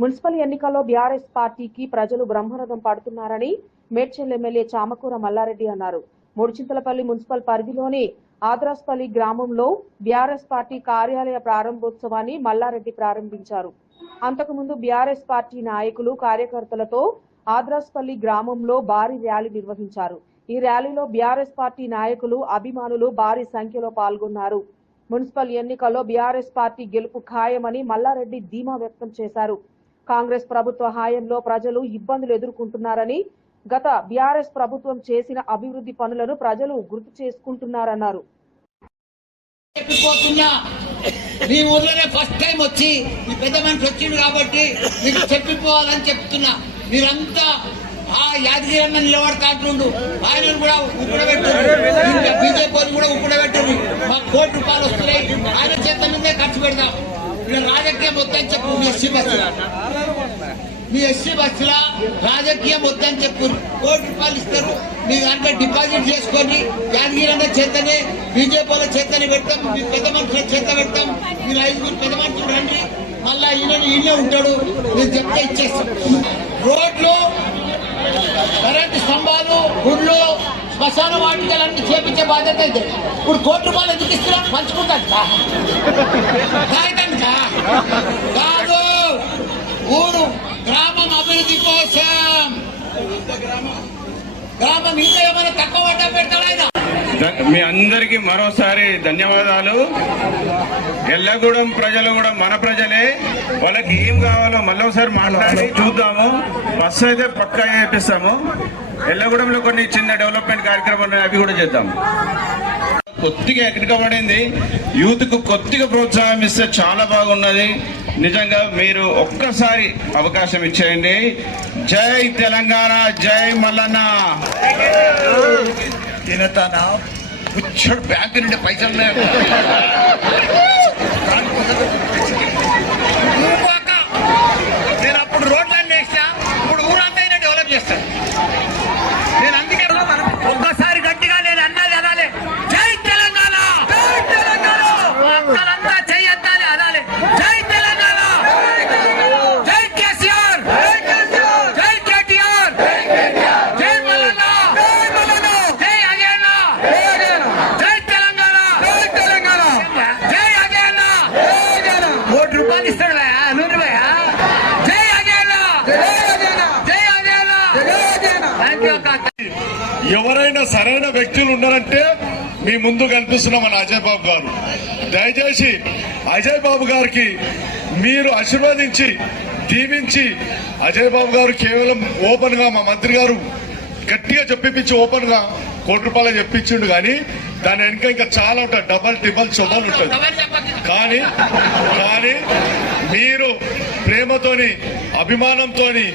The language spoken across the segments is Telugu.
మున్సిపల్ ఎన్నికల్లో బీఆర్ఎస్ పార్టీకి ప్రజలు బ్రహ్మరథం పడుతున్నారని మేడ్చల్ ఎమ్మెల్యే చామకూర మల్లారెడ్డి అన్నారు. మూడుచింతలపల్లి మున్సిపల్ పరిధిలోని ఆద్రాస్పల్లి గ్రామంలో బీఆర్ఎస్ పార్టీ కార్యాలయ ప్రారంభోత్సవాన్ని మల్లారెడ్డి ప్రారంభించారు. అంతకుముందు బీఆర్ఎస్ పార్టీ నాయకులు కార్యకర్తలతో ఆద్రాస్పల్లి గ్రామంలో భారీ ర్యాలీ నిర్వహించారు. ఈ ర్యాలీలో బీఆర్ఎస్ పార్టీ నాయకులు అభిమానులు భారీ సంఖ్యలో పాల్గొన్నారు. మున్సిపల్ ఎన్నికల్లో బీఆర్ఎస్ పార్టీ గెలుపు ఖాయమని మల్లారెడ్డి ధీమా వ్యక్తం చేశారు. కాంగ్రెస్ ప్రభుత్వ హాయంలో ప్రజలు ఇబ్బందులు ఎదుర్కొంటున్నారని గత బీఆర్ఎస్ ప్రభుత్వం చేసిన అభివృద్ధి పనులను ప్రజలు గుర్తు చేసుకుంటున్నారన్నారు. మీ ఊర్లోనే ఫస్ట్ టైం వచ్చి మీ పెద్ద మనిషి వచ్చిండు కాబట్టి మీకు చెప్పిపోవాలని చెప్తున్నా. మీరంతా ఆ యాదగిరి అన్న నిలబడతా అంటుండు. ఆయన కూడా ఉప్పుడబెట్టారు ఇంకా బీజేపీ కూడా ఉప్పుడబెట్టారు మాకు కోటి రూపాయలు వస్తున్నాయి. ఆయన చేత మీదే ఖర్చు పెడదాం. ఇక్కడ రాజకీయం మొత్తం చెప్పు మీ ఎస్సీ బస్సుల రాజకీయం వద్దని చెప్పు. కోటి రూపాయలు ఇస్తారు. మీ దాంట్లో డిపాజిట్ చేసుకొని యాదగిరి చేతనే బీజేపీ చేతనే పెడతాం. మీ పెద్ద మనుషుల చేత పెడతాం. మీరు ఐదుగురు పెద్ద మనుషులు రండి. మళ్ళా ఈయన ఈయనే ఉంటాడు. నేను చెప్తే ఇచ్చేస్తాం. రోడ్లు కరెంటు స్తంభాలు గుళ్ళు శ్మశాన వాటికలన్నీ చేపించే బాధ్యత అయితే ఇప్పుడు కోటి రూపాయలు ఎందుకు ఇస్తున్నాం? పంచుకుంటాను. కాదు. ఊరు అభివృద్ధి కోసం గ్రామం ఇంకా ఏమైనా తక్కువ పడ్డా పెడతాడు మీ అందరికి మరోసారి ధన్యవాదాలు. ఎల్లగూడెం ప్రజలు కూడా మన ప్రజలే. వాళ్ళకి ఏం కావాలో మళ్ళీ ఒకసారి మాట్లాడి చూద్దాము. బస్సు అయితే పక్కా చేపిస్తాము. ఎల్లగూడెంలో కొన్ని చిన్న డెవలప్మెంట్ కార్యక్రమాలు ఉన్నాయి, అవి కూడా చేద్దాము కొద్దిగా ఎక్కడికబడింది యూత్కు కొద్దిగా ప్రోత్సాహం ఇస్తే చాలా బాగున్నది. నిజంగా మీరు ఒక్కసారి అవకాశం ఇచ్చేయండి. జై తెలంగాణ జై మల్లన్న. తినతాన? పుచ్చడు బ్యాంకు నుండి పైసలు లేవు. ఊరుకోక. నేను అప్పుడు రోడ్లన్నీ వేసా ఇప్పుడు ఊరంతా అయినా డెవలప్ చేస్తాను నేను అందుకే ఒక్కసారి గట్టిగా నేను అన్నది అనాలి జై తెలంగాణ జై తెలంగాణ అక్కలంతా చెయ్యొద్దని అనాలి జై తెలంగాణ జై కేసీఆర్ జై కేటీఆర్ జై మల్లన్న జై అజయన్న జై తెలంగాణ జై తెలంగాణ జై అజయన్న కోటి రూపాయలు ఇస్తాడు భయ్యా, నూరు భయ్యా. జై అజయన్న జై అజయన్న థ్యాంక్ యూ అక్క ఎవరైనా సరైన వ్యక్తులు ఉన్నారంటే మీ ముందు కనిపిస్తున్న మన అజయ్ బాబు గారు. దయచేసి అజయ్ బాబు గారికి మీరు ఆశీర్వదించి దీవించి అజయ్ బాబు గారు కేవలం ఓపెన్గా మా మంత్రి గారు గట్టిగా చెప్పిపించి ఓపెన్గా కోటి రూపాయలు చెప్పించిండు కానీ దాని వెనుక ఇంకా చాలా ఉంటుంది డబల్ టిబల్ చొబల్ ఉంటుంది కానీ కానీ మీరు ప్రేమతోని అభిమానంతోని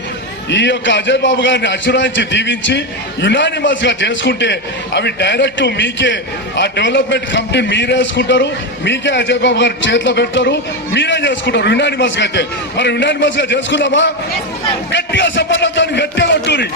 ఈ యొక్క అజయ్ బాబు గారిని ఆశీర్వదించి దీవించి యునానిమస్గా చేసుకుంటే అవి డైరెక్ట్ మీకే ఆ డెవలప్మెంట్ కమిటీని మీరే వేసుకుంటారు మీకే అజయ్ బాబు గారు చేతిలో పెడతారు మీరే చేసుకుంటారు. యునానిమస్గా అయితే. మరి యునానిమస్గా చేసుకుందామా? గట్టిగా సపోర్ట్లతో గట్టిగా కొట్టూరి